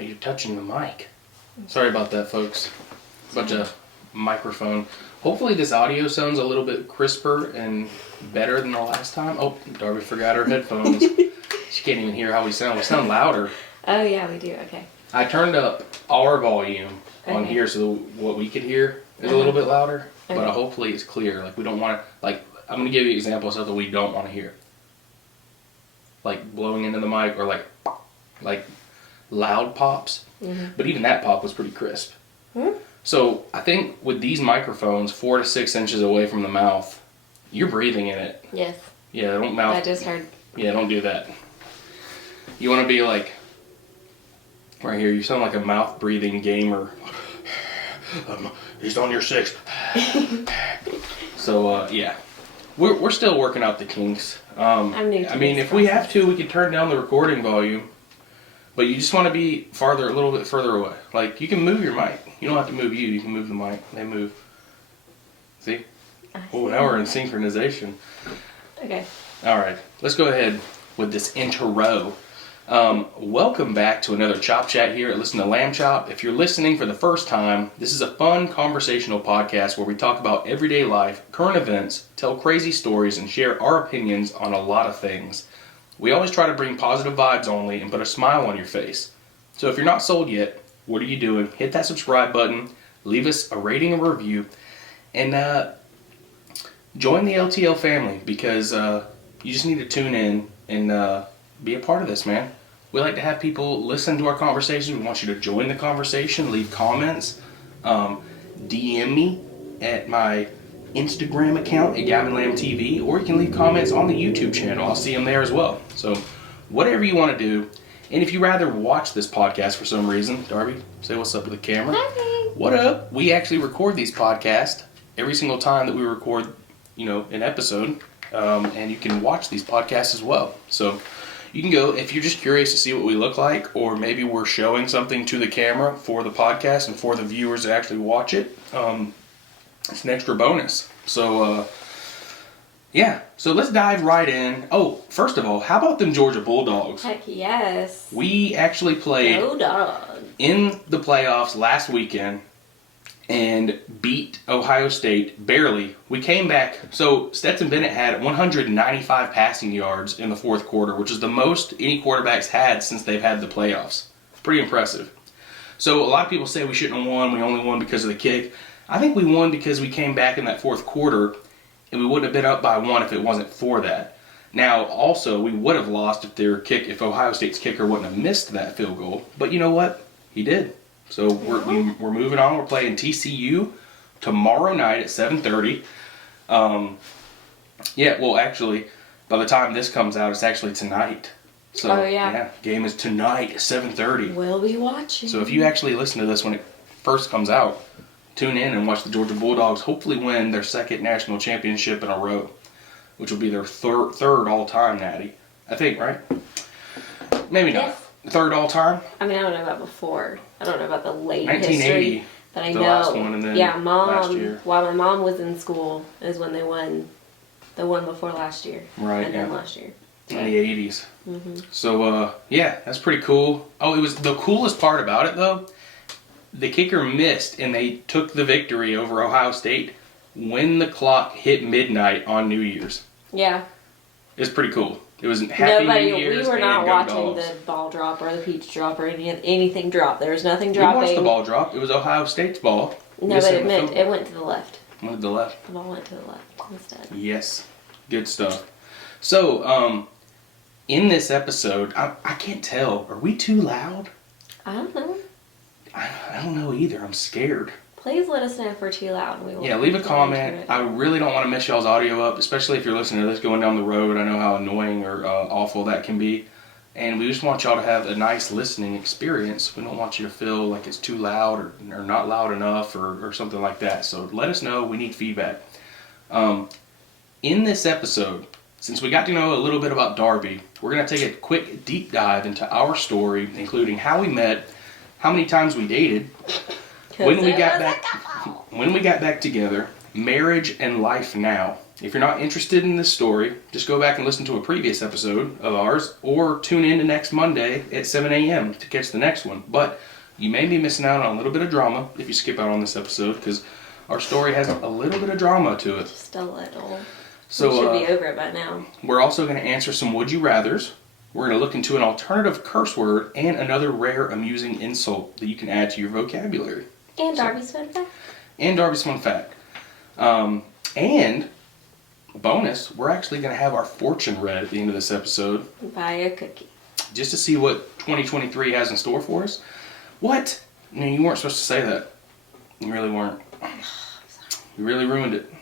You're touching the mic. Sorry about that, folks. Bunch of microphone. Hopefully this audio sounds a little bit crisper and better than the last time. Oh, Darby forgot her headphones. She can't even hear how we sound. We sound louder. Oh, yeah, we do. Okay. I turned up our volume on here so what we could hear is a little bit louder. But hopefully it's clear. Like, we don't want to, like, I'm going to give you examples of that we don't want to hear. Like blowing into the mic or like loud pops. Mm-hmm. But even that pop was pretty crisp. Mm-hmm. So I think with these microphones 4 to 6 inches away from the mouth, you're breathing in it. Yes. Yeah, don't mouth. I just heard. Yeah, don't do that. You want to be like, right here, you sound like a mouth breathing gamer. He's on your 6. So, yeah. We're still working out the kinks. I'm new to I mean, if we have to, we can turn down the recording volume. But you just want to be a little bit further away. Like, you can move your mic. You don't have to move you can move the mic. They move. See? Oh, now we're in synchronization. Okay. Alright, let's go ahead with this intro. Welcome back to another Chop Chat here at Listen to Lamb Chop. If you're listening for the first time, this is a fun conversational podcast where we talk about everyday life, current events, tell crazy stories, and share our opinions on a lot of things. We always try to bring positive vibes only and put a smile on your face. So if you're not sold yet, what are you doing? Hit that subscribe button, leave us a rating and review, and join the L.T.L family because you just need to tune in and be a part of this, man. We like to have people listen to our conversations. We want you to join the conversation, leave comments, DM me at my Instagram account at GavinLambTV, or you can leave comments on the YouTube channel. I'll see them there as well. So whatever you want to do. And if you rather watch this podcast for some reason, Darby, say what's up to the camera. Hi. What up? We actually record these podcasts every single time that we record, an episode. And you can watch these podcasts as well. So you can go, if you're just curious to see what we look like, or maybe we're showing something to the camera for the podcast and for the viewers that actually watch it, it's an extra bonus. So, yeah. So let's dive right in. Oh, first of all, how about them Georgia Bulldogs? Heck yes. We actually played in the playoffs last weekend and beat Ohio State barely. We came back. So Stetson Bennett had 195 passing yards in the fourth quarter, which is the most any quarterback's had since they've had the playoffs. Pretty impressive. So a lot of people say we shouldn't have won. We only won because of the kick. I think we won because we came back in that fourth quarter, and we wouldn't have been up by 1 if it wasn't for that. Now, also, we would have lost if Ohio State's kicker wouldn't have missed that field goal. But you know what? He did. So we're moving on. We're playing TCU tomorrow night at 7:30. Actually, by the time this comes out, it's actually tonight. So, game is tonight at 7:30. We'll be watching. So if you actually listen to this when it first comes out, tune in and watch the Georgia Bulldogs hopefully win their second national championship in a row, which will be their third all-time natty. I think, right? Maybe not. Yes. Third all-time? I mean, I don't know about before. I don't know about the late 1980, history. But I the know. Last one, and then last year. While my mom was in school is when they won the one before last year. Right, and then last year. So. In the 80s. Mm-hmm. So, that's pretty cool. Oh, it was the coolest part about it, though. The kicker missed, and they took the victory over Ohio State when the clock hit midnight on New Year's. Yeah. It's pretty cool. It was Happy New Year's. We were not watching Dogs. the ball drop or the peach drop or anything drop. There was nothing dropping. We watched the ball drop. It was Ohio State's ball. No, but it went to the left. Went to the left. The ball went to the left instead. Yes. Good stuff. So, in this episode, I can't tell. Are we too loud? I don't know. I don't know either. I'm scared. Please let us know if we're too loud. We will leave a comment. I really don't want to mess y'all's audio up, especially if you're listening to this going down the road. I know how annoying or awful that can be. And we just want y'all to have a nice listening experience. We don't want you to feel like it's too loud or not loud enough or something like that. So let us know. We need feedback. In this episode, since we got to know a little bit about Darby, we're going to take a quick deep dive into our story, including how we met, how many times we dated, when we got back together, marriage and life now. If you're not interested in this story, just go back and listen to a previous episode of ours, or tune in to next Monday at 7 a.m. to catch the next one. But you may be missing out on a little bit of drama if you skip out on this episode, because our story has a little bit of drama to it. Just a little. So we should be over it by now. We're also going to answer some Would You Rathers. We're going to look into an alternative curse word and another rare, amusing insult that you can add to your vocabulary. And Darby's fun fact. And Darby's fun fact. And bonus, we're actually going to have our fortune read at the end of this episode. Buy a cookie. Just to see what 2023 has in store for us. What? No, you weren't supposed to say that. You really weren't. You really ruined it.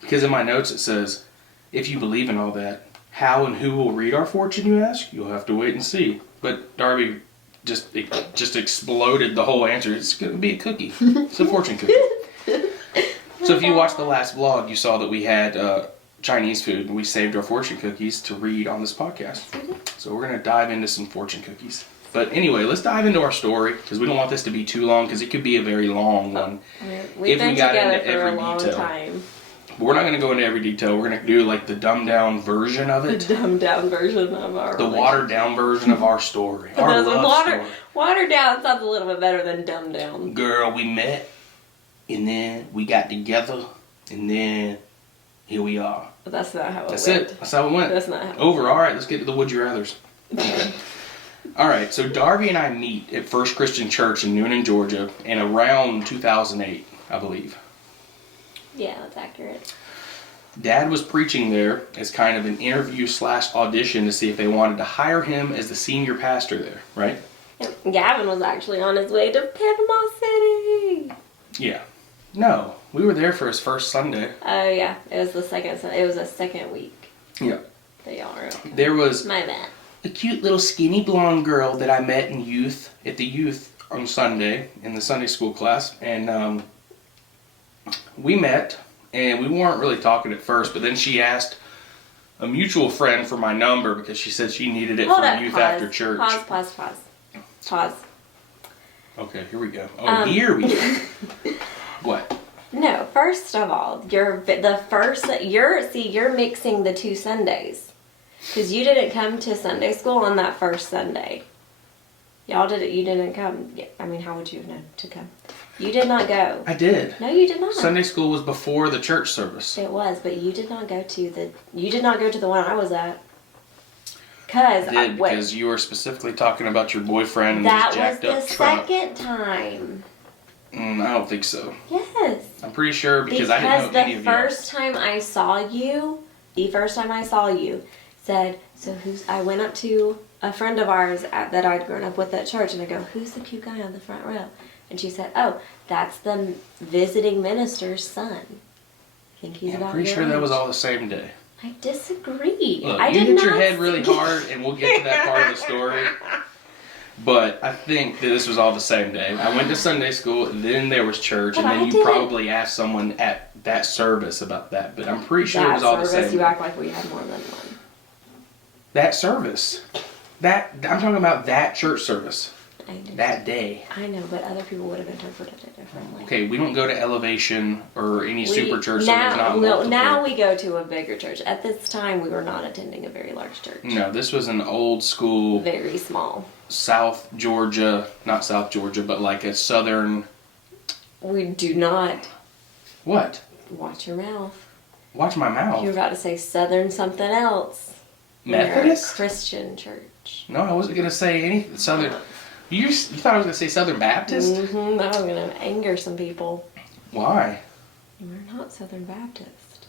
Because in my notes it says, if you believe in all that, how and who will read our fortune, you ask? You'll have to wait and see. But Darby just exploded the whole answer. It's going to be a cookie. It's a fortune cookie. So if you watched the last vlog, you saw that we had Chinese food, and we saved our fortune cookies to read on this podcast. So we're going to dive into some fortune cookies. But anyway, let's dive into our story, because we don't want this to be too long, because it could be a very long one. We've been together for a long time. But we're not going to go into every detail. We're going to do like the dumbed down version of it. The dumbed down version of our The watered down version of our story. Our love story. Watered down sounds a little bit better than dumbed down. Girl, we met, and then we got together, and then here we are. But that's not how it went. That's it. That's how it went. That's not how it Over. All right, let's get to the Would You Rathers. All right, so Darby and I meet at First Christian Church in Newnan, Georgia, in around 2008, I believe. Yeah, that's accurate. Dad was preaching there as kind of an interview / audition to see if they wanted to hire him as the senior pastor there, right? And Gavin was actually on his way to Panama City. Yeah. No, we were there for his first Sunday. Oh yeah, it was the second week. Yeah. They are. There was My bad. a cute little skinny blonde girl that I met in at the youth on Sunday in the Sunday school class, and we met, and we weren't really talking at first, but then she asked a mutual friend for my number because she said she needed it for youth after church. Pause. Okay, here we go. Here we go. What? No, first of all, you're mixing the two Sundays. Because you didn't come to Sunday school on that first Sunday. You didn't come. I mean, how would you have known to come? You did not go. I did. No, you did not. Sunday school was before the church service. It was, but you did not go to the one I was at. Because you were specifically talking about your boyfriend and that his jacked was up the truck. second time. I don't think so. Yes. I'm pretty sure because I didn't know any of you. The first time I saw you, said, so I went up to a friend of ours that I'd grown up with at church, and I go, who's the cute guy on the front row? And she said, oh, that's the visiting minister's son. I think he's about pretty your sure age. that was all the same day. I disagree. Look, I you did hit not your head really hard, and we'll get to that part of the story. But I think that this was all the same day. I went to Sunday school, then there was church, and then you probably asked someone at that service about that. But I'm pretty sure it was all the same. You act like we had more than one. That service. I'm talking about that church service. I know. That day. I know, but other people would have interpreted it differently. Okay, we don't go to Elevation or any super church, so there's not multiple. Now we go to a bigger church. At this time, we were not attending a very large church. No, this was an old school. Very small. South Georgia, not South Georgia, but like a southern. We do not. What? Watch your mouth. Watch my mouth. You're about to say southern something else. Methodist? Christian church. No, I wasn't going to say anything southern. You thought I was going to say Southern Baptist? Mm-hmm. That was going to anger some people. Why? We're not Southern Baptist.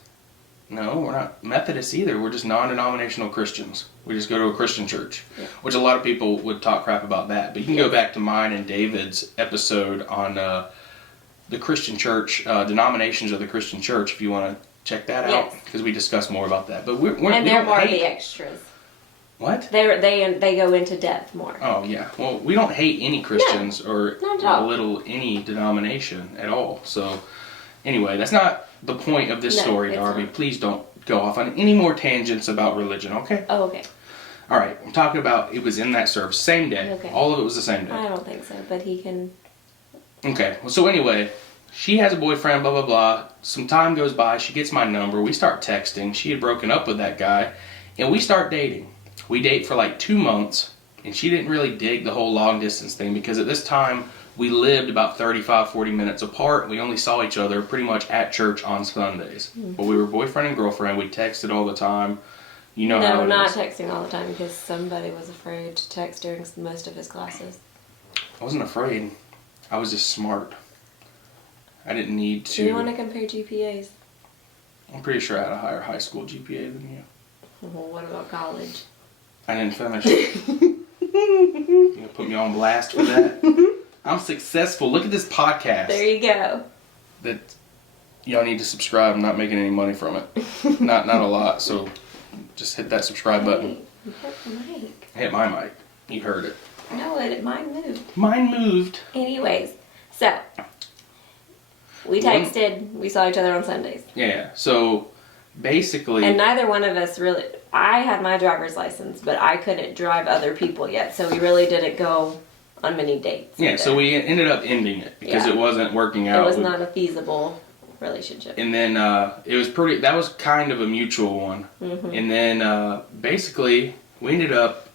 No, we're not Methodist either. We're just non-denominational Christians. We just go to a Christian church, which a lot of people would talk crap about that. But you can go back to mine and David's episode on the Christian church, denominations of the Christian church, if you want to check that out, because we discuss more about that. But we're and they're more of the extras. What? They go into depth more. Oh yeah. Well, we don't hate any Christians or belittle any denomination at all. So anyway, that's not the point of this story, Darby. Please don't go off on any more tangents about religion, okay? Oh, okay. All right. I'm talking about it was in that service, same day. Okay. All of it was the same day. I don't think so, but he can. Okay. Well, so anyway, she has a boyfriend, blah, blah, blah. Some time goes by. She gets my number. We start texting. She had broken up with that guy. And we start dating. We date for like 2 months. And she didn't really dig the whole long distance thing because at this time, we lived about 35, 40 minutes apart. We only saw each other pretty much at church on Sundays. Mm-hmm. But we were boyfriend and girlfriend. We texted all the time. You know how it is. No, not texting all the time because somebody was afraid to text during most of his classes. I wasn't afraid. I was just smart. I didn't need to. Do you want to compare GPAs? I'm pretty sure I had a higher high school GPA than you. Well, what about college? I didn't finish. You gonna put me on blast for that? I'm successful. Look at this podcast. There you go. That y'all need to subscribe. I'm not making any money from it. not a lot. So just hit that subscribe button. You hit the mic. Hit my mic. You heard it. No, mine moved. Mine moved. Anyways, so we texted. We saw each other on Sundays. Yeah. So basically, and neither one of us really. I had my driver's license, but I couldn't drive other people yet, so we really didn't go on many dates. Yeah. So we ended up ending it because it wasn't working out. It was not a feasible relationship. And then it was pretty. That was kind of a mutual one. Mm-hmm. And then basically we ended up.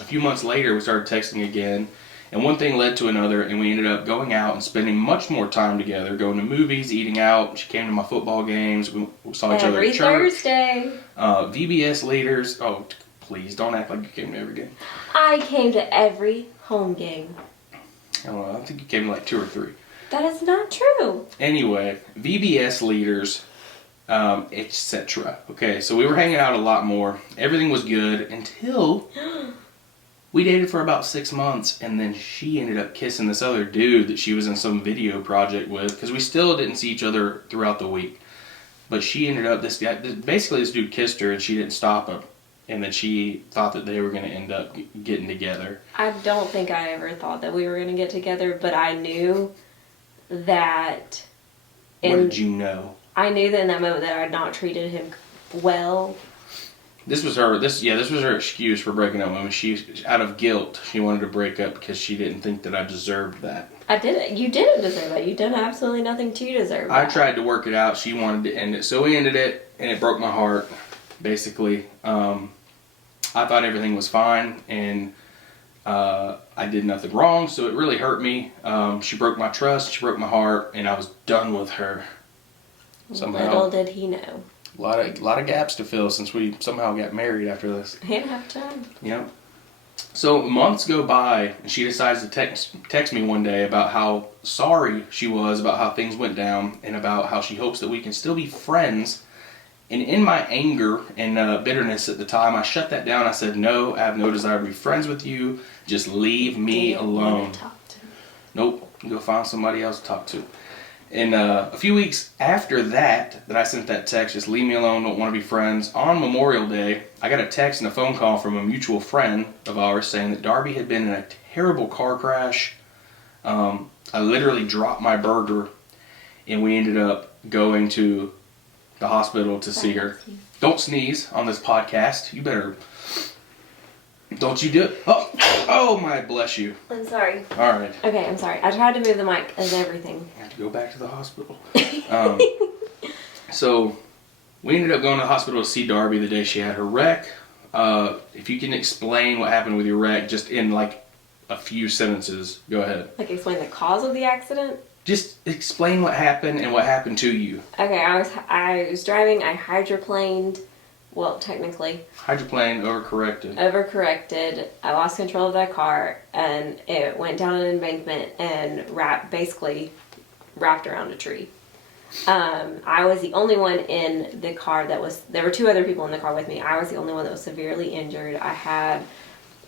A few months later, we started texting again, and one thing led to another, and we ended up going out and spending much more time together, going to movies, eating out. She came to my football games. We saw each other at church. Every Thursday. VBS leaders. Oh, please, don't act like you came to every game. I came to every home game. I don't know. I think you came to like 2 or 3. That is not true. Anyway, VBS leaders, etc. Okay, so we were hanging out a lot more. Everything was good until... We dated for about 6 months, and then she ended up kissing this other dude that she was in some video project with, because we still didn't see each other throughout the week. But she ended up, basically this dude kissed her, and she didn't stop him. And then she thought that they were going to end up getting together. I don't think I ever thought that we were going to get together, but I knew that... What did you know? I knew that in that moment that I had not treated him well. This was her excuse for breaking up with me. She, out of guilt, she wanted to break up because she didn't think that I deserved that. I didn't. You didn't deserve that. You've done absolutely nothing to deserve that. I tried to work it out. She wanted to end it. So we ended it, and it broke my heart, basically. I thought everything was fine, and I did nothing wrong, so it really hurt me. She broke my trust, she broke my heart, and I was done with her. Somehow. Little did he know. A lot of gaps to fill since we somehow got married after this. He didn't have time. Yep. So months go by, and she decides to text me one day about how sorry she was about how things went down, and about how she hopes that we can still be friends. And in my anger and bitterness at the time, I shut that down. I said, no, I have no desire to be friends with you. Just leave me alone. Want to talk to me. Nope. Go find somebody else to talk to. And a few weeks after that I sent that text, just leave me alone, don't want to be friends, on Memorial Day, I got a text and a phone call from a mutual friend of ours saying that Darby had been in a terrible car crash. I literally dropped my burger, and we ended up going to the hospital to see her. Don't sneeze on this podcast. You better... Don't you do it. Oh my, bless you. I'm sorry. All right. Okay, I'm sorry. I tried to move the mic and everything. I have to go back to the hospital. So we ended up going to the hospital to see Darby the day she had her wreck. If you can explain what happened with your wreck just in like a few sentences, go ahead. Like explain the cause of the accident? Just explain what happened and what happened to you. Okay, I was driving. I hydroplaned. Well, technically. Hydroplaned, overcorrected. Overcorrected. I lost control of that car, and it went down an embankment and basically wrapped around a tree. I was the only one in the car there were 2 other people in the car with me. I was the only one that was severely injured. I had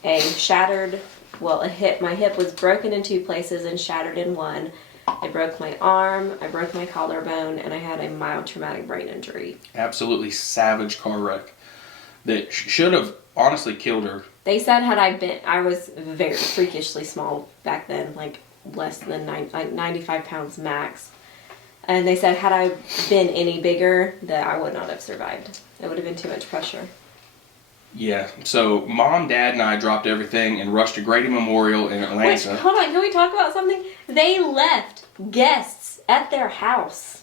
a shattered, my hip was broken in 2 places and shattered in one. I broke my arm, I broke my collarbone, and I had a mild traumatic brain injury. Absolutely savage car wreck that should have honestly killed her. They said I was very freakishly small back then, like less than 95 pounds max. And they said had I been any bigger, that I would not have survived. It would have been too much pressure. Yeah, so Mom, Dad, and I dropped everything and rushed to Grady Memorial in Atlanta. Wait, hold on, can we talk about something? They left guests at their house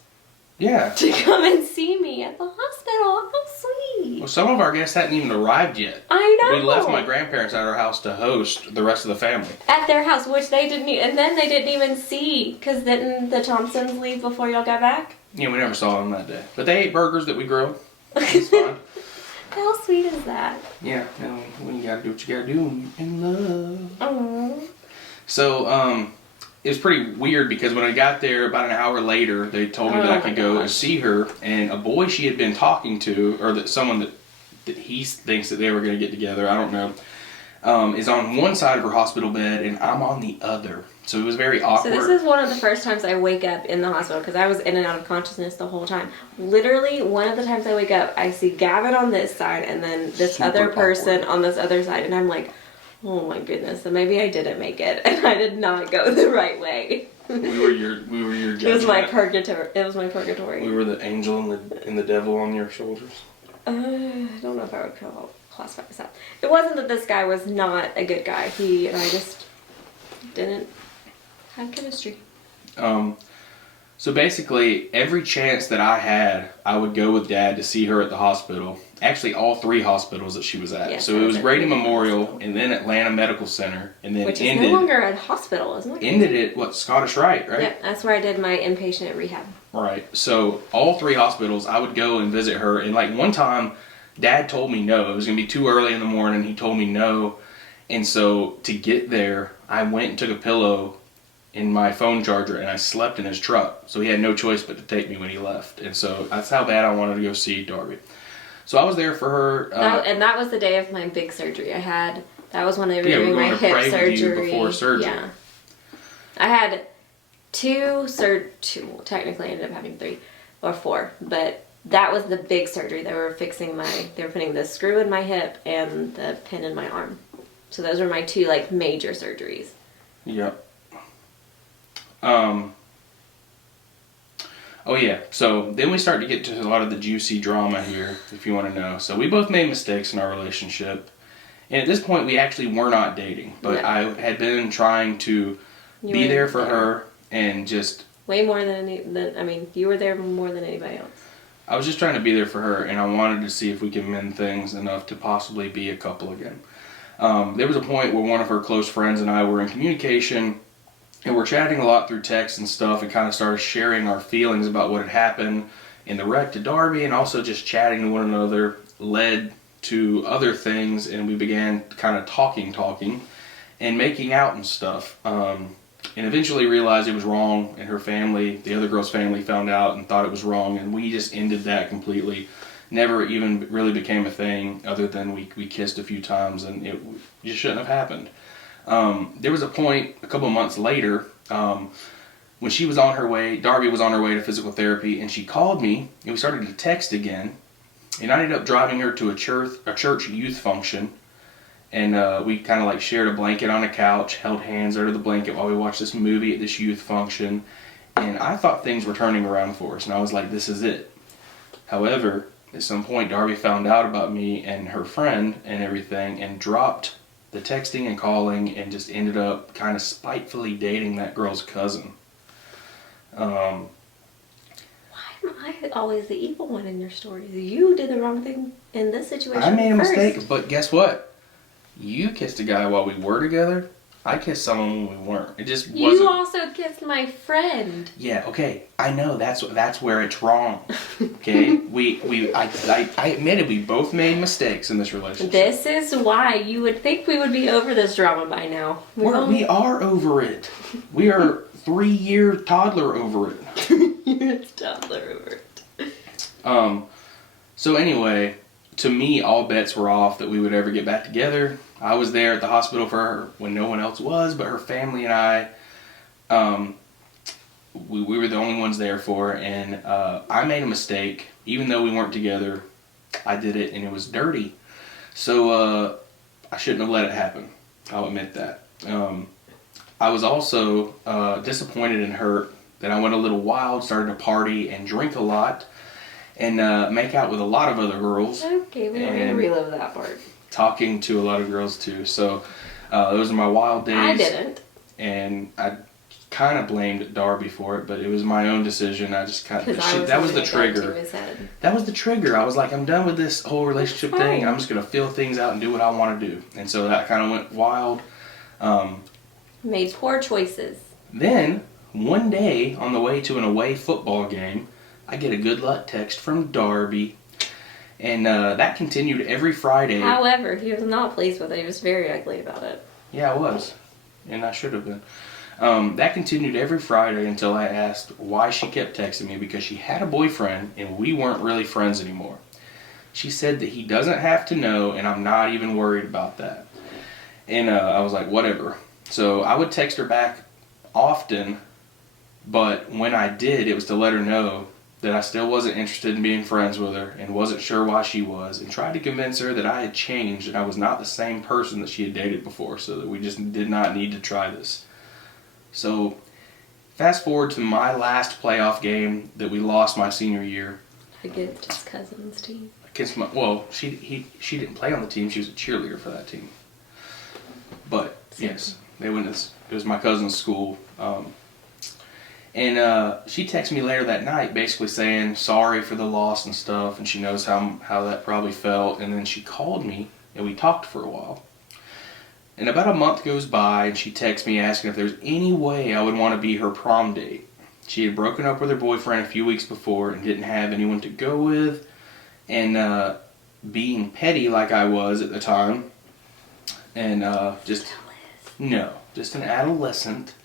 Yeah. to come and see me at the hospital. How sweet. Well, some of our guests hadn't even arrived yet. I know. We left my grandparents at our house to host the rest of the family. At their house, which they didn't, and then they didn't even see, because didn't the Thompsons leave before y'all got back? Yeah, we never saw them that day. But they ate burgers that we grilled. It's fine. How sweet is that? Yeah, when you gotta do what you gotta do when you're in love. Aww. So, it was pretty weird because when I got there about an hour later, they told me that I could go and see her, and a boy she had been talking to, or that someone that he thinks that they were going to get together, I don't know, is on one side of her hospital bed, and I'm on the other. So it was very awkward. So this is one of the first times I wake up in the hospital, because I was in and out of consciousness the whole time. Literally, one of the times I wake up, I see Gavin on this side, and then this Super other person awkward. on this other side, and I'm like, oh my goodness, so maybe I didn't make it, and I did not go the right way. We were your judgment. It was my purgatory. It was my purgatory. We were the angel and the devil on your shoulders. I don't know if I would classify myself. It wasn't that this guy was not a good guy. He and I just didn't have chemistry. So basically, every chance that I had, I would go with Dad to see her at the hospital. Actually, all 3 hospitals that she was at. Yes, So it was Grady Memorial, hospital. and then Atlanta Medical Center, and then Which is no longer a hospital, isn't it? ended at Scottish Rite, right? Yep, that's where I did my inpatient rehab. Right. So all 3 hospitals, I would go and visit her. And like one time, Dad told me no. It was gonna be too early in the morning. He told me no, and so to get there, I went and took a pillow in my phone charger, and I slept in his truck. So he had no choice but to take me when he left. And so that's how bad I wanted to go see Darby. So I was there for her. And that was the day of my big surgery. That was when they were Yeah, we doing were my going to hip pray with you surgery. before surgery. Yeah. I had two, technically I ended up having 3 or 4, but that was the big surgery. They were putting the screw in my hip and the pin in my arm. So those were my 2 like major surgeries. Yep. Oh yeah, so then we start to get to a lot of the juicy drama here, if you want to know. So we both made mistakes in our relationship, and at this point we actually were not dating, but No. I had been trying to be there for her and just... Way more than you were there more than anybody else. I was just trying to be there for her, and I wanted to see if we could mend things enough to possibly be a couple again. There was a point where one of her close friends and I were in communication, and we're chatting a lot through text and stuff, and kind of started sharing our feelings about what had happened in the wreck to Darby, and also just chatting to one another led to other things, and we began kind of talking, and making out and stuff. And eventually realized it was wrong, and her family, the other girl's family, found out and thought it was wrong, and we just ended that completely. Never even really became a thing, other than we kissed a few times, and it just shouldn't have happened. There was a point a couple months later when she was on her way, Darby was on her way to physical therapy, and she called me, and we started to text again, and I ended up driving her to a church youth function, and we kind of like shared a blanket on a couch, held hands under the blanket while we watched this movie at this youth function, and I thought things were turning around for us, and I was like, this is it. However, at some point, Darby found out about me and her friend and everything, and dropped the texting and calling, and just ended up kind of spitefully dating that girl's cousin. Why am I always the evil one in your stories? You did the wrong thing in this situation. I made a first. mistake, but guess what? You kissed a guy while we were together. I kissed someone when we weren't. It just wasn't. You also kissed my friend. Yeah, okay. I know that's where it's wrong. Okay? I admitted we both made mistakes in this relationship. This is why you would think we would be over this drama by now. We are over it. We are 3-year toddler over it. You're a toddler over it. So anyway, to me, all bets were off that we would ever get back together. I was there at the hospital for her when no one else was, but her family and I, we were the only ones there for her, and I made a mistake. Even though we weren't together, I did it, and it was dirty. So I shouldn't have let it happen. I'll admit that. I was also disappointed and hurt that I went a little wild, started to party and drink a lot, and make out with a lot of other girls. Okay, we don't need to relive that part. Talking to a lot of girls too. So those are my wild days. I didn't. And I kind of blamed Darby for it, but it was my own decision. I just kind of that was the trigger. That was the trigger. I was like, I'm done with this whole relationship thing. I'm just gonna feel things out and do what I want to do. And so that kind of went wild. Made poor choices. Then one day on the way to an away football game, I get a good luck text from Darby, and that continued every Friday. However, he was not pleased with it. He was very ugly about it. Yeah, I was, and I should have been. That continued every Friday until I asked why she kept texting me, because she had a boyfriend and we weren't really friends anymore. She said that he doesn't have to know, and I'm not even worried about that. And I was like, whatever. So I would text her back often, but when I did, it was to let her know that I still wasn't interested in being friends with her and wasn't sure why she was, and tried to convince her that I had changed and I was not the same person that she had dated before, so that we just did not need to try this. So, fast forward to my last playoff game that we lost my senior year. Against his cousin's team. She didn't play on the team. She was a cheerleader for that team. But yes, they went. It was my cousin's school, and she texted me later that night, basically saying sorry for the loss and stuff, and she knows how that probably felt. And then she called me, and we talked for a while. And about a month goes by, and she texts me asking if there's any way I would want to be her prom date. She had broken up with her boyfriend a few weeks before and didn't have anyone to go with. And being petty like I was at the time, and just an adolescent.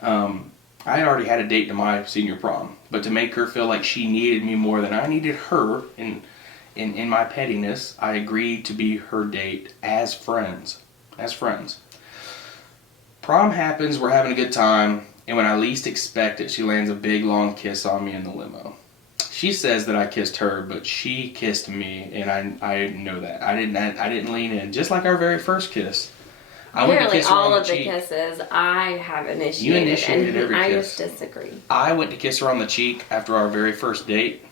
I had already had a date to my senior prom, but to make her feel like she needed me more than I needed her, in my pettiness, I agreed to be her date as friends. Prom happens, we're having a good time, and when I least expect it, she lands a big long kiss on me in the limo. She says that I kissed her, but she kissed me, and I know that. I didn't lean in, just like our very first kiss. I went to kiss her on the cheek. All of the kisses I have initiated. You initiated every kiss. I just disagree. I went to kiss her on the cheek after our very first date.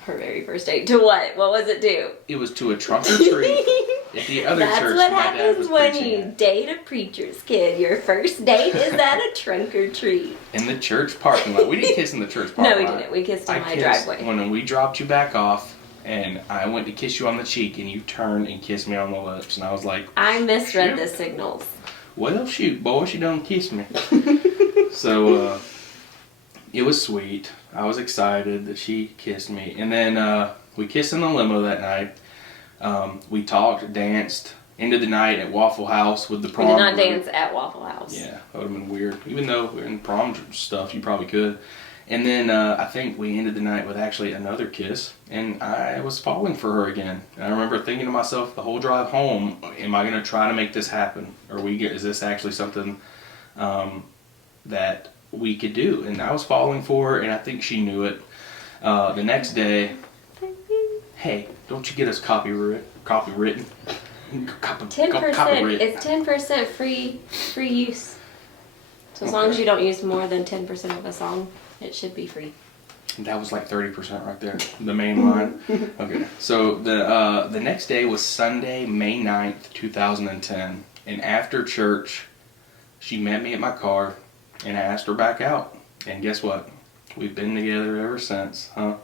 Her very first date to what? What was it to? It was to a trunk or treat. At the other That's church, what my dad happens was when preaching you at. date a preacher's kid. Your first date is at a trunk or treat. In the church parking lot. We didn't kiss in the church parking lot. No, we didn't. We kissed in my driveway. When we dropped you back off, and I went to kiss you on the cheek, and you turned and kissed me on the lips, and I was like, I misread shoot. the signals. Well, shoot, boy, she done kissed me. So, it was sweet. I was excited that she kissed me. And then we kissed in the limo that night. We talked, danced, ended the night at Waffle House with the prom. We did not group. dance at Waffle House. Yeah, that would have been weird. Even though we're in prom stuff, you probably could. And then I think we ended the night with actually another kiss, and I was falling for her again. And I remember thinking to myself the whole drive home, am I going to try to make this happen? Or is this actually something that we could do? And I was falling for her, and I think she knew it. The next day, hey, don't you get us copywritten? 10%. It's 10% free use. So as long as you don't use more than 10% of a song, it should be free. That was like 30% right there, the main line. Okay, so the next day was Sunday, May 9th, 2010. And after church, she met me at my car, and I asked her back out. And guess what? We've been together ever since, huh?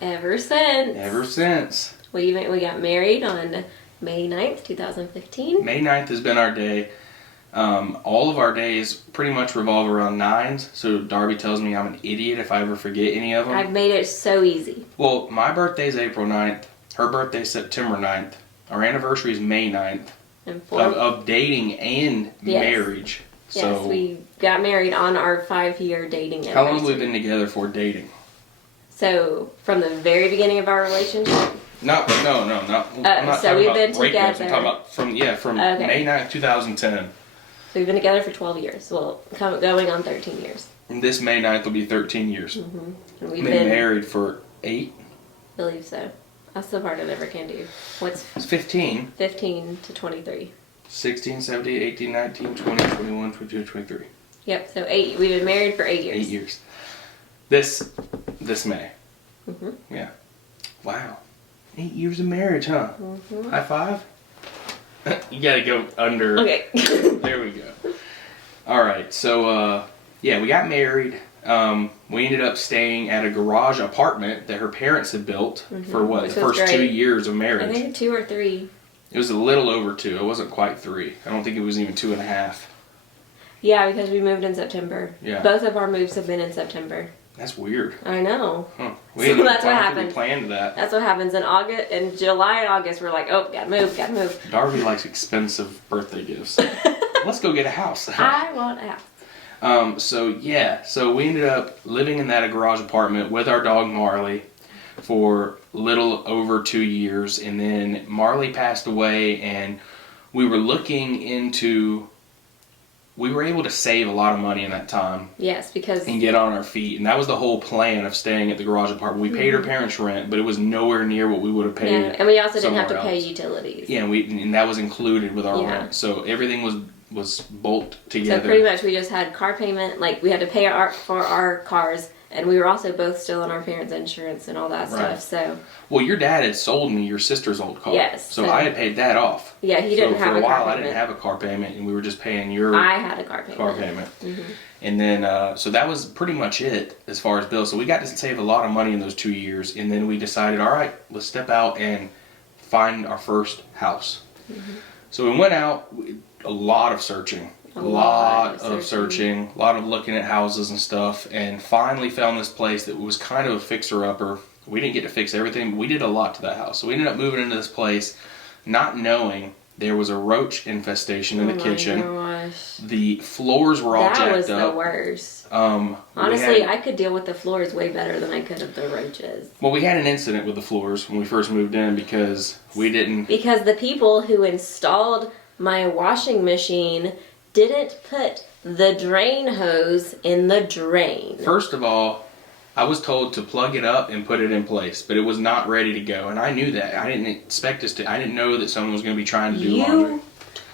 Ever since. Ever since. We got married on May 9th, 2015. May 9th has been our day. All of our days pretty much revolve around nines, so Darby tells me I'm an idiot if I ever forget any of them. I've made it so easy. Well, my birthday's April 9th, her birthday's September 9th, our anniversary is May 9th of dating and marriage. Yes, So, we got married on our 5-year dating anniversary. how long have we been together for dating? So, from the very beginning of our relationship? No. I'm not so talking we've about been breakups. together. I'm talking about from Okay. May 9th, 2010. So we've been together for 12 years. Well, going on 13 years. And this May 9th will be 13 years. Mm-hmm. And we've been married for 8? I believe so. That's the part I never can do. What's It's 15. 15 to 23. 16, 17, 18, 19, 20, 21, 22, 23. Yep, so 8. We've been married for 8 years. 8 years. This May. Mm-hmm. Yeah. Wow. 8 years of marriage, huh? Mm-hmm. High five? You gotta go under. Okay. There we go. Alright, so, Yeah, we got married. We ended up staying at a garage apartment that her parents had built for Which the was first great. 2 years of I marriage. think 2 or 3. It was a little over 2. It wasn't quite 3. I don't think it was even 2.5. Yeah, because we moved in September. Yeah. Both of our moves have been in September. That's weird. I know. Huh. So that's what We happened. planned that. That's what happens in August, in July and August. We're like, oh, gotta move. Darby likes expensive birthday gifts. Let's go get a house. I want a house. So we ended up living in that garage apartment with our dog Marley for little over 2 years, and then Marley passed away, and we were able to save a lot of money in that time. Yes, because... And get on our feet. And that was the whole plan of staying at the garage apartment. We paid our parents' rent, but it was nowhere near what we would have paid. Yeah, and we also didn't have to somewhere pay else. utilities. Yeah, and that was included with our Yeah. rent. So everything was bolt together. So pretty much we just had car payment, like we had to pay for our cars, and we were also both still on our parents' insurance and all that Right. stuff, so... Well, your dad had sold me your sister's old car. Yes, So so- I had paid that off. Yeah, he didn't have for a a while, car I payment. didn't have a car payment, and we were just paying your I had a car payment. car payment. Mm-hmm. And then, so that was pretty much it as far as bills. So we got to save a lot of money in those 2 years, and then we decided, all right, let's step out and find our first house. Mm-hmm. So we went out, a lot of searching. A lot of searching, a lot of looking at houses and stuff, and finally found this place that was kind of a fixer-upper. We didn't get to fix everything, but we did a lot to that house. So we ended up moving into this place not knowing there was a roach infestation in the kitchen. Oh my gosh. The floors were all jacked up. That was the worst. Honestly, I could deal with the floors way better than I could with the roaches. Well, we had an incident with the floors when we first moved in because we didn't... Because the people who installed my washing machine didn't put the drain hose in the drain. First of all, I was told to plug it up and put it in place, but it was not ready to go, and I knew that. I didn't expect us to. I didn't know that someone was going to be trying to do laundry. You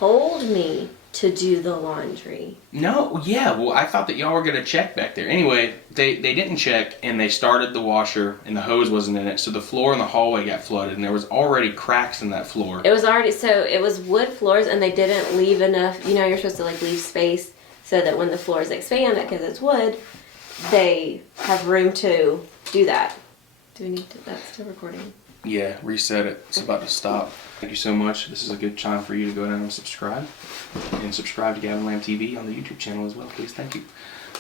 told me to do the laundry. No, yeah, well, I thought that y'all were going to check back there. Anyway, they didn't check, and they started the washer, and the hose wasn't in it, so the floor in the hallway got flooded, and there was already cracks in that floor. It was already, so it was wood floors, and they didn't leave enough, you know, you're supposed to like leave space so that when the floors expand, because it's wood, they have room to do that. Do we need to, that's still recording. Yeah, reset it. It's about to stop. Thank you so much. This is a good time for you to go down and subscribe. And subscribe to Gavin Lamb TV on the YouTube channel as well, please. Thank you.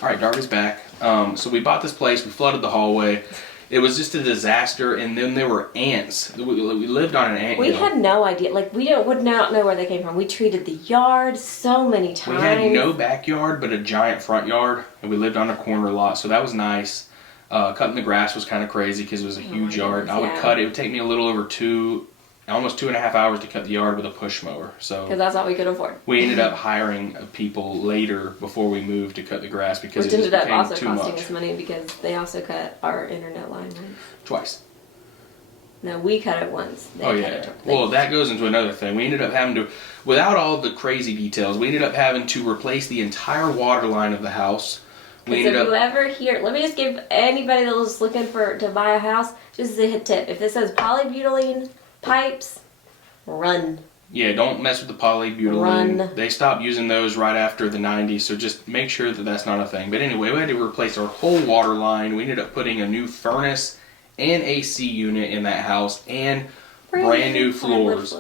All right, Darby's back. So we bought this place. We flooded the hallway. It was just a disaster, and then there were ants. We lived on an ant We hill. had no idea. Like, we would not know where they came from. We treated the yard so many times. We had no backyard, but a giant front yard, and we lived on a corner lot, so that was nice. Cutting the grass was kind of crazy because it was a huge yard. I would cut it. It would take me a little over almost 2.5 hours to cut the yard with a push mower. So because that's all we could afford. we ended up hiring people later before we moved to cut the grass because Which it just ended up became also too costing much. us money because they also cut our internet line once. Twice. No, we cut it once. They Oh cut yeah. it Well, that goes into another thing. We ended up having to, without all the crazy details, we ended up having to replace the entire water line of the house. We Because ended if you up. ever hear, let me just give anybody that was looking to buy a house, just a tip. If this says polybutylene pipes, run. Yeah, don't mess with the polybutylene. Run. They stopped using those right after the 90s, so just make sure that that's not a thing. But anyway, we had to replace our whole water line. We ended up putting a new furnace and AC unit in that house and brand new floors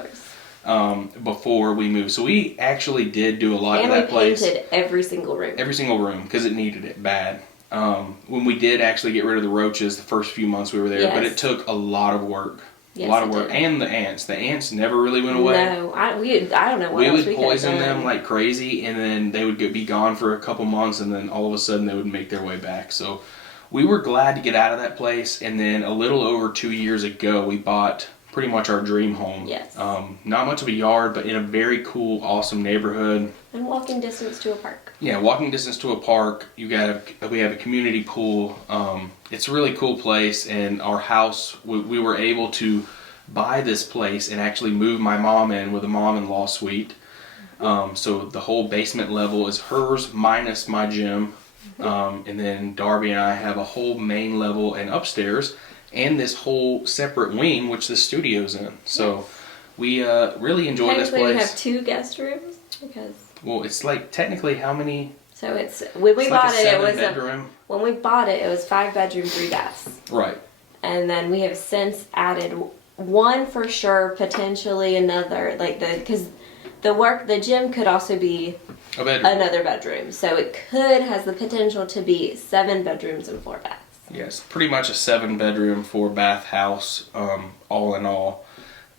before we moved. So we actually did do a lot of that place. And we painted every single room. Every single room because it needed it bad. When we did actually get rid of the roaches the first few months we were there, but it took a lot of work. Yes, a lot of it work. did. And the ants. The ants never really went away. No, I don't know what We else would we poison could have them done. like crazy, and then they would be gone for a couple months, and then all of a sudden they would make their way back. So we were glad to get out of that place, and then a little over 2 years ago, we bought pretty much our dream home. Yes. Not much of a yard, but in a very cool, awesome neighborhood. And walking distance to a park. Yeah, walking distance to a park. We have a community pool. It's a really cool place, and our house, we were able to buy this place and actually move my mom in with a mom-in-law suite. So the whole basement level is hers minus my gym. And then Darby and I have a whole main level and upstairs, and this whole separate wing, which the studio's in. So we really enjoy this Technically, we place. have 2 guest rooms because. Well, it's like technically how many? So it's when we It's bought like a it, it was bedroom. when we bought it, it was 5 bedroom, 3 baths. Right. And then we have since added one for sure, potentially another, because the gym could also be A bedroom. another bedroom. So it has the potential to be 7 bedrooms and 4 baths. Yes, pretty much a 7-bedroom, 4-bath house, all in all.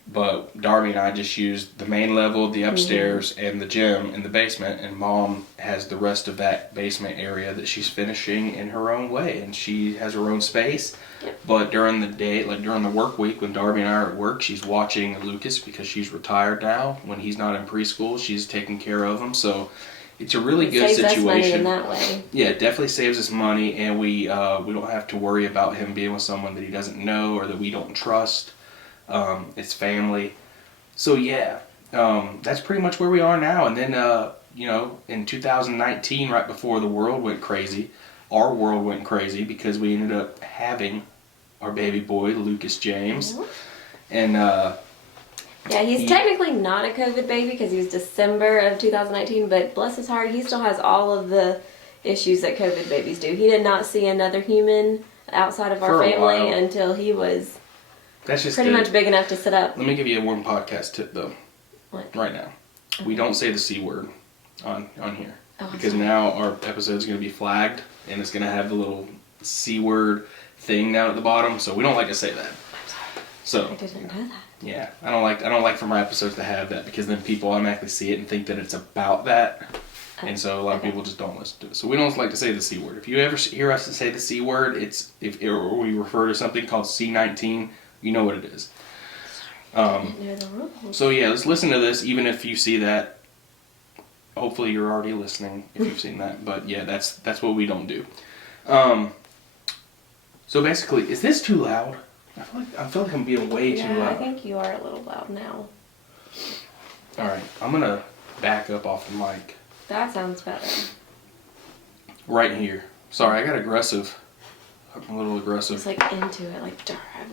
But Darby and I just used the main level, the upstairs, and the gym in the basement. And Mom has the rest of that basement area that she's finishing in her own way. And she has her own space. Yep. But during the day, like during the work week, when Darby and I are at work, she's watching Lucas because she's retired now. When he's not in preschool, she's taking care of him. So it's a really good Saves situation. us money in that way. Yeah, it definitely saves us money, and we don't have to worry about him being with someone that he doesn't know or that we don't trust. It's family. So yeah, that's pretty much where we are now. And then, in 2019, right before the world went crazy, our world went crazy because we ended up having our baby boy, Lucas James. Mhm. And yeah, he's technically not a COVID baby because he was December of 2019, but bless his heart, he still has all of the issues that COVID babies do. He did not see another human outside of our For a family while. until he was that's just pretty good. much big enough to sit up. Let me give you a one podcast tip, though. What? Right now. We don't say the C word on here. Oh, Because sorry. now our episode's going to be flagged, and it's going to have the little C word thing down at the bottom, so we don't like to say that. I'm sorry. So I didn't know that. yeah, I don't like for my episodes to have that because then people automatically see it and think that it's about that, and so a lot of Okay. people just don't listen to it. So we don't like to say the C word. If you ever hear us say the C word, or we refer to something called C19, you know what it is. I didn't know the rules. So yeah, let's listen to this. Even if you see that, hopefully you're already listening if you've seen that. But yeah, that's what we don't do. So basically, is this too loud? I feel like I'm being way too Yeah, loud. I think you are a little loud now. All right, I'm gonna back up off the mic That sounds better. right here. Sorry, I got aggressive. I'm a little aggressive. Just like into it, like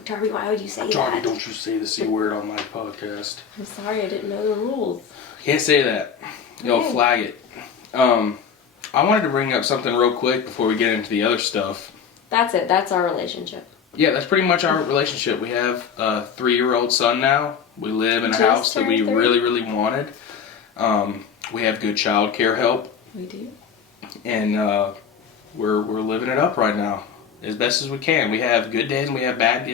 Darby, why would you say Darby, that? don't you say the C word on my podcast. I'm sorry, I didn't know the rules. Can't say that. You'll Okay. flag it. I wanted to bring up something real quick before we get into the other stuff. That's it. That's our relationship. Yeah, that's pretty much our relationship. We have a 3-year-old son now. We live in a Just house that we turned 3. really, really wanted. We have good child care help, We do. and we're living it up right now as best as we can. We have good days and we have bad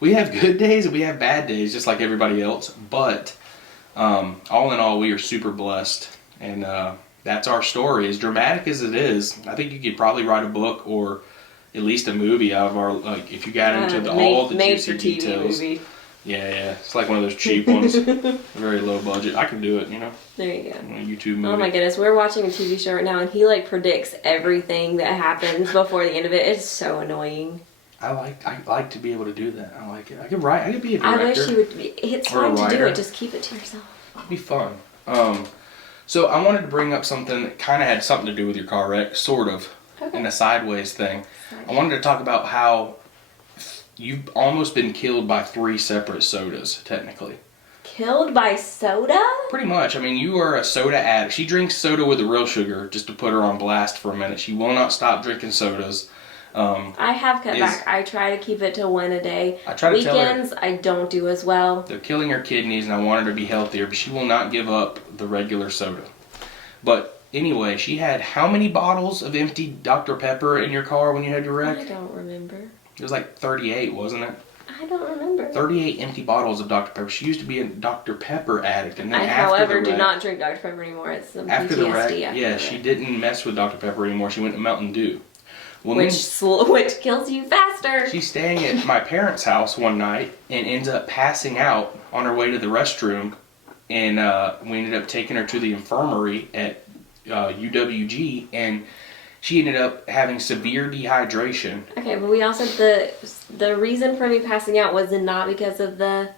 We have good days and we have bad days, just like everybody else. But all in all, we are super blessed, and that's our story. As dramatic as it is, I think you could probably write a book or at least a movie out of our, like, if you got into all the juicy details. Movie. Yeah, it's like one of those cheap ones, very low budget. I can do it, There you go. a YouTube movie. Oh my goodness, we're watching a TV show right now, and he like predicts everything that happens before the end of it. It's so annoying. I like to be able to do that. I like it. I could write. I could be a I director. wish you would be. It's Or a fine to do writer. it. Just keep it to yourself. It'd be fun. So I wanted to bring up something that kind of had something to do with your car wreck, sort of, in a sideways thing. I wanted to talk about how you've almost been killed by 3 separate sodas, technically. Killed by soda? Pretty much. I mean, you are a soda addict. She drinks soda with the real sugar, just to put her on blast for a minute. She will not stop drinking sodas. I have cut back. I try to keep it to 1 a day. I try to tell her Weekends, I don't do as well. they're killing her kidneys, and I want her to be healthier, but she will not give up the regular soda. But anyway, she had how many bottles of empty Dr. Pepper in your car when you had your I wreck? don't remember. It was like 38, wasn't it? I don't remember. 38 empty bottles of Dr. Pepper. She used to be a Dr. Pepper addict, and then I, after however, the do wreck, not drink Dr. Pepper anymore. It's some after PTSD the wreck, after yeah, the she wreck. didn't mess with Dr. Pepper anymore. She went to Mountain Dew. Well, Which kills you faster. she's staying at my parents' house one night and ends up passing out on her way to the restroom, and we ended up taking her to the infirmary at UWG, and she ended up having severe dehydration. Okay, but we also the reason for me passing out was not because of the.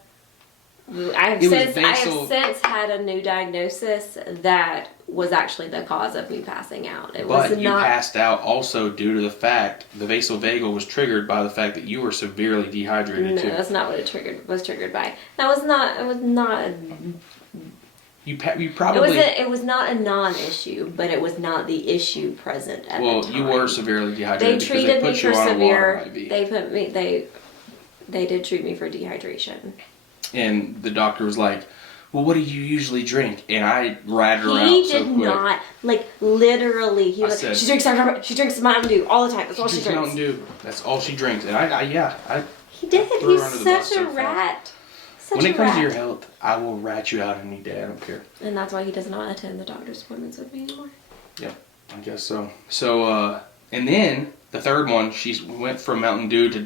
I have since had a new diagnosis that was actually the cause of me passing out. It was But you not. passed out also due to the fact the vasovagal was triggered by the fact that you were severely dehydrated No, too. that's not what it was triggered by. That was not. It was not You probably... It was not a non-issue, but it was not the issue present at the time. Well, you were severely They dehydrated because treated they me put you for on a severe. water IV. They put me. They did treat me for dehydration. And the doctor was like, well, what do you usually drink? And I ratted her out He so did quick. not, like, literally. He was like, she drinks Mountain Dew all the time. That's all she drinks. Mountain Dew. That's all she drinks. And He did. threw her He's under the bus such a so fast. rat. When it comes to your health, I will rat you out any day. I don't care. And that's why he does not attend the doctor's appointments with me anymore. Yep, I guess so. So, and then the third one, she went from Mountain Dew to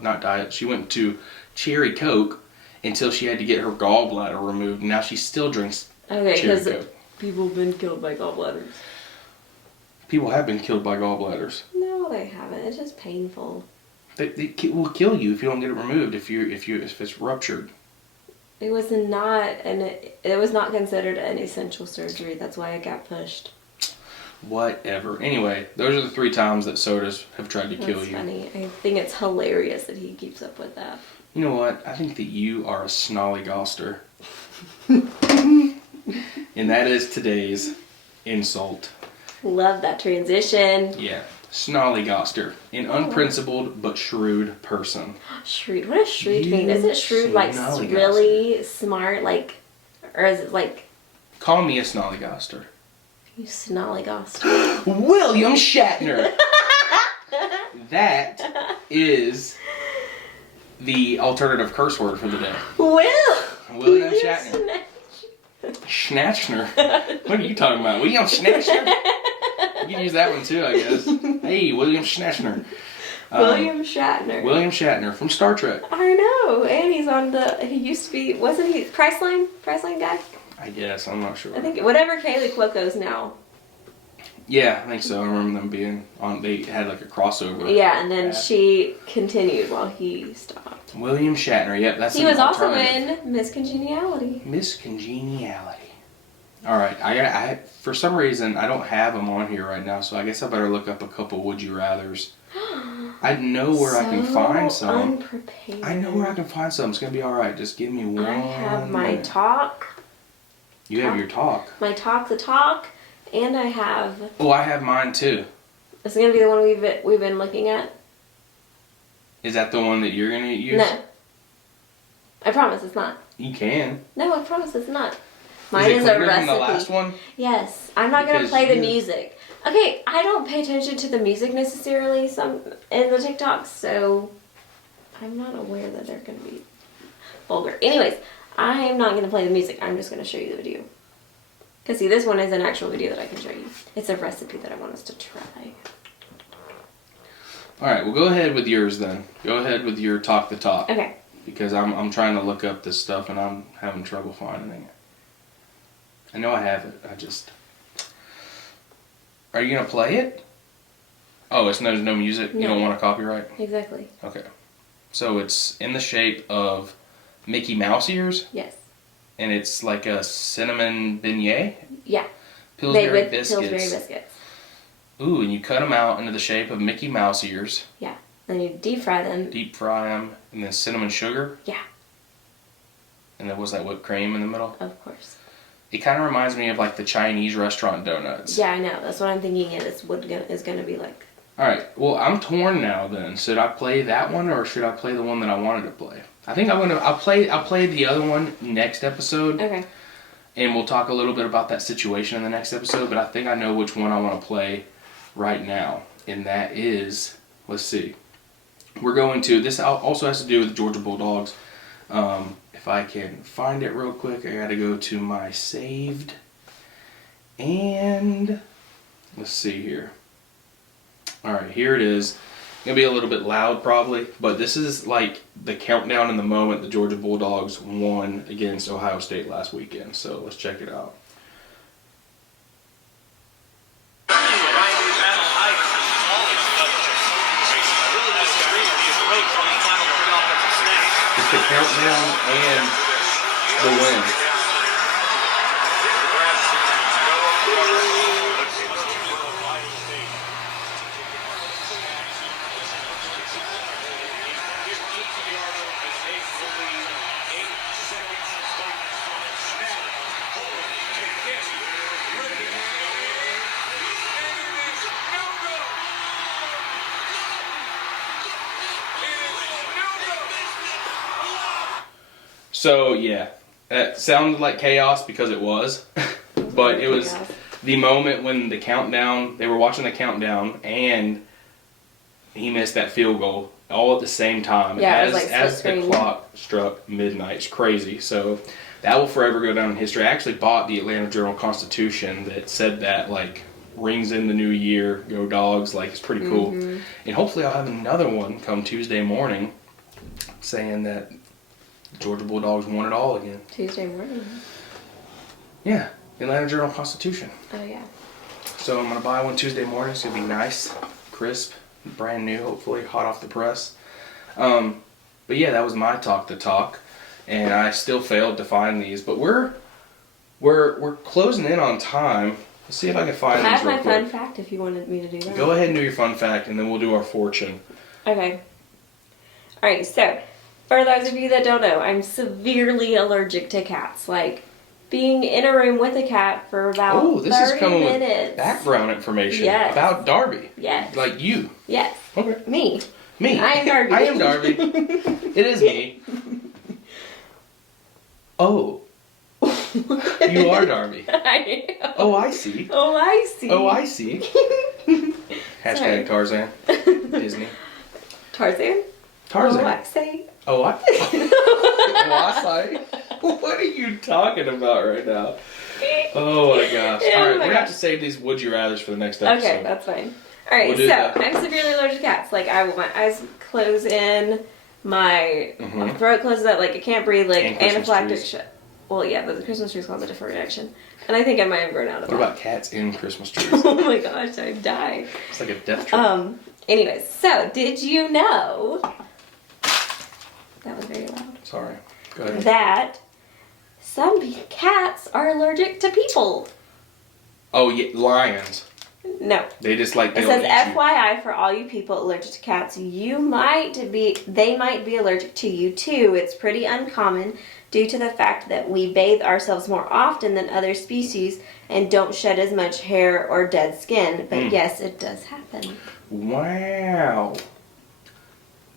not diet. She went to Cherry Coke until she had to get her gallbladder removed. Now she still drinks Okay, Cherry because Coke. people have been killed by gallbladders. People have been killed by gallbladders. No, they haven't. It's just painful. They will kill you if you don't get it removed. If it's ruptured. It was not considered an essential surgery. That's why it got pushed. Whatever. Anyway, those are the 3 times that sodas have tried to kill you. That's funny. I think it's hilarious that he keeps up with that. You know what? I think that you are a snollygoster. And that is today's insult. Love that transition. Yeah. Snollygoster. An unprincipled but shrewd person. Shrewd. What does shrewd mean? Is it shrewd like snollygoster. really smart, like, or is it like Call me a snollygoster. you snollygoster? William Shatner. That is the alternative curse word for the day. William Shatner. Schnatchner. What are you talking about? William Schnatchner? You can use that one too, I guess. Hey, William Schnatchner. William Shatner. William Shatner from Star Trek. I know, and he's on he used to be, wasn't he Priceline guy? I guess, I'm not sure. I think whatever Kaylee Cuoco's now. Yeah, I think so. I remember them being on, they had like a crossover. Yeah, and then she continued while he stopped. William Shatner, yep, that's He was also in Miss Congeniality. Miss Congeniality. Alright, I for some reason, I don't have them on here right now, so I guess I better look up a couple Would You Rathers. I know where I can find some. Unprepared. I know where I can find some. It's going to be alright. Just give me one. I have my minute. talk. You have your talk. My talk, and I have... Oh, I have mine too. This is going to be the one we've been looking at. Is that the one that you're going to use? No. I promise it's not. You can. No, I promise it's not. Mine is a cleaner recipe. than the last one? Yes. I'm not going to play the music. Okay, I don't pay attention to the music necessarily in the TikToks, so I'm not aware that they're going to be vulgar. Anyways, I am not going to play the music. I'm just going to show you the video. Because see, this one is an actual video that I can show you. It's a recipe that I want us to try. Alright, well go ahead with yours then. Go ahead with your talk the talk. Okay. Because I'm trying to look up this stuff and I'm having trouble finding it. I know I have it. I just... Are you going to play it? Oh, there's no music? No. You don't want a copyright? Exactly. Okay. So it's in the shape of Mickey Mouse ears? Yes. And it's like a cinnamon beignet? Yeah. Pillsbury Made with biscuits. Pillsbury biscuits. Ooh, and you cut them out into the shape of Mickey Mouse ears. Yeah. Then you deep fry them. Deep fry them. And then cinnamon sugar. Yeah. And then was that whipped cream in the middle? Of course. It kind of reminds me of like the Chinese restaurant donuts. Yeah, I know. That's what I'm thinking it's what is going to be like. Alright, well I'm torn now then. Should I play that one or should I play the one that I wanted to play? I think I'll play the other one next episode. Okay. And we'll talk a little bit about that situation in the next episode, but I think I know which one I want to play right now. And that is, let's see. We're going to, this also has to do with the Georgia Bulldogs. If I can find it real quick, I gotta go to my saved. And let's see here. Alright, here it is. Gonna be a little bit loud probably, but this is like the countdown in the moment the Georgia Bulldogs won against Ohio State last weekend. So let's check it out. It's the countdown and the win. So yeah, that sounded like chaos because it was, but it was the moment when the countdown. They were watching the countdown, and he missed that field goal all at the same time. Yeah, as the clock struck midnight. It's crazy. So that will forever go down in history. I actually bought the Atlanta Journal-Constitution that said that, like, rings in the new year, go Dogs. Like, it's pretty cool. And hopefully I'll have another one come Tuesday morning saying that Georgia Bulldogs won it all again. Tuesday morning? Yeah, Atlanta Journal-Constitution. Oh, yeah. So I'm going to buy one Tuesday morning. It's going to be nice, crisp, brand new, hopefully, hot off the press. But yeah, that was my talk the talk. And I still failed to find these, but we're closing in on time. Let's see if I can find these real quick. I have my fun fact if you wanted me to do that. Go ahead and do your fun fact, and then we'll do our fortune. Okay. Alright, so, for those of you that don't know, I'm severely allergic to cats. Like, being in a room with a cat for about 30 minutes. Oh, this is coming with background information. Yes. About Darby. Yes. Like you. Yes. Okay. Me. I am Darby. I am Darby. It is me. Oh. You are Darby. I am. Oh, I see. Oh, I see. Oh, I see. Hashtag Tarzan. Disney. Tarzan? Tarzan. Oh, I say. Oh, I say. What are you talking about right now? Oh my gosh. Alright, we're going to have to save these would you rathers for the next episode. Okay, that's fine. Alright, so I'm severely allergic to cats. Like, I want my eyes close in, my throat closes up, like I can't breathe, like anaphylactic shit. Well, yeah, but the Christmas tree's called a different reaction. And I think I might have grown out of that. What about cats in Christmas trees? Oh my gosh, I'd die. It's like a death trap. Anyways, so did you know... That was very loud. Sorry. Go ahead. That some cats are allergic to people. Oh, yeah, lions. No. They just like... It says, FYI, for all you people allergic to cats, they might be allergic to you too. It's pretty uncommon due to the fact that we bathe ourselves more often than other species and don't shed as much hair or dead skin. But yes, it does happen. Wow.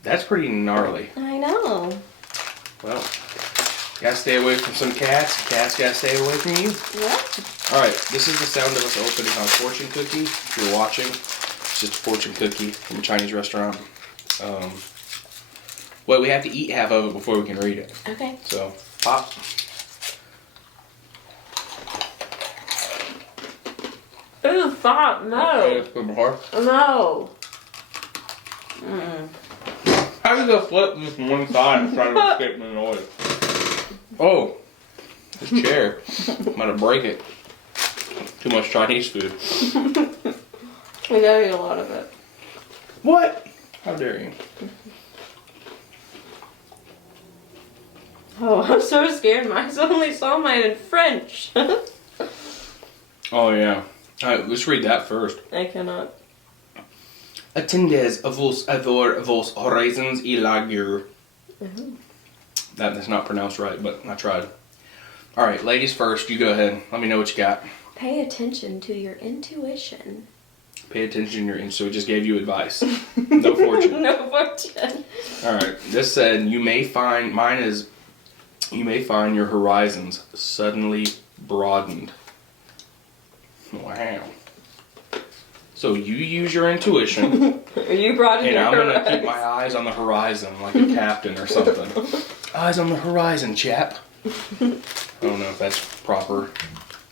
That's pretty gnarly. I know. Well, gotta stay away from some cats. Cats gotta stay away from you. Yep. Alright, this is the sound of us opening our fortune cookie. If you're watching, it's just a fortune cookie from a Chinese restaurant. Well, we have to eat half of it before we can read it. Okay. So, pop. Ooh, stop. No. No. How you gonna flip this from one side and try to escape the noise? Oh, this chair. I'm gonna break it. Too much Chinese food. We gotta eat a lot of it. What? How dare you? Oh, I'm so scared. I only saw mine in French. Oh, yeah. Alright, let's read that first. I cannot. Attendez vos avoir vos horizons élargir. That's not pronounced right, but I tried. Alright, ladies first. You go ahead. Let me know what you got. Pay attention to your intuition. Pay attention to your intuition. So it just gave you advice. No fortune. No fortune. Alright, this said, you may find your horizons suddenly broadened. Wow. So you use your intuition. You brought it. And I'm gonna keep my eyes on the horizon like a captain or something. Eyes on the horizon, chap. I don't know if that's proper.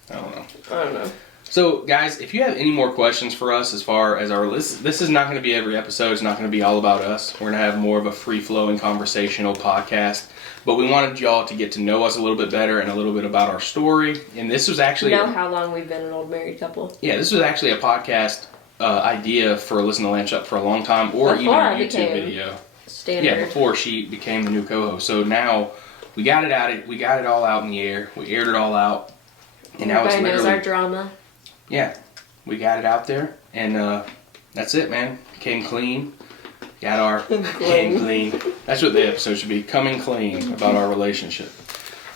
I don't know. So, guys, if you have any more questions for us as far as our list, this is not going to be every episode. It's not going to be all about us. We're going to have more of a free-flowing conversational podcast. But we wanted y'all to get to know us a little bit better and a little bit about our story. And this was actually... You know how long we've been an old married couple. Yeah, this was actually a podcast idea for Listen to Lamb Chop for a long time, or before even a YouTube video. Standard. Yeah, before she became the new co-host. So now we got it out. We got it all out in the air. We aired it all out. And now it's everybody knows our drama. Yeah, we got it out there, and that's it, man. Came clean. Got our came clean. That's what the episode should be. Coming clean about our relationship.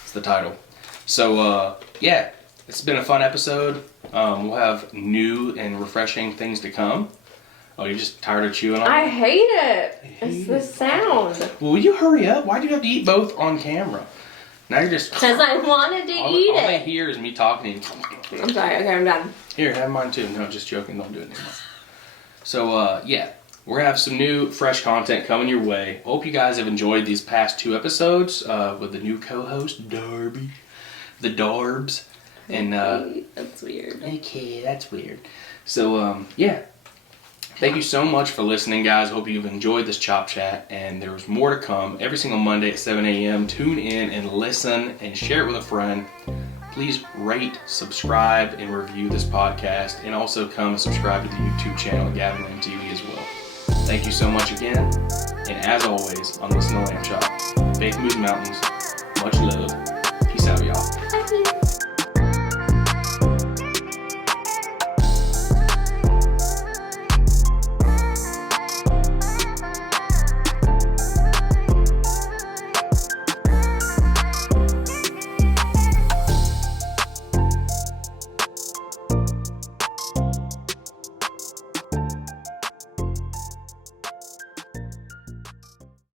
It's the title. So yeah, it's been a fun episode. We'll have new and refreshing things to come. Oh, you're just tired of chewing on it? I hate it. It's the sound. Well, will you hurry up? Why do you have to eat both on camera? Now you're just... Because I wanted to eat all they it. hear is me talking. I'm sorry. Okay, I'm done. Here, have mine too. No, just joking. Don't do it anymore. So, yeah. We're going to have some new, fresh content coming your way. Hope you guys have enjoyed these past 2 episodes with the new co-host, Darby. The Darbs. And, that's weird. Okay, that's weird. So, yeah. Thank you so much for listening, guys. Hope you've enjoyed this Chop Chat. And there's more to come every single Monday at 7 a.m. Tune in and listen and share it with a friend. Please rate, subscribe, and review this podcast. And also come and subscribe to the YouTube channel, Gavin Lamb TV, as well. Thank you so much again. And as always, on Listen to Lamb Chop, faith moves mountains. Much love.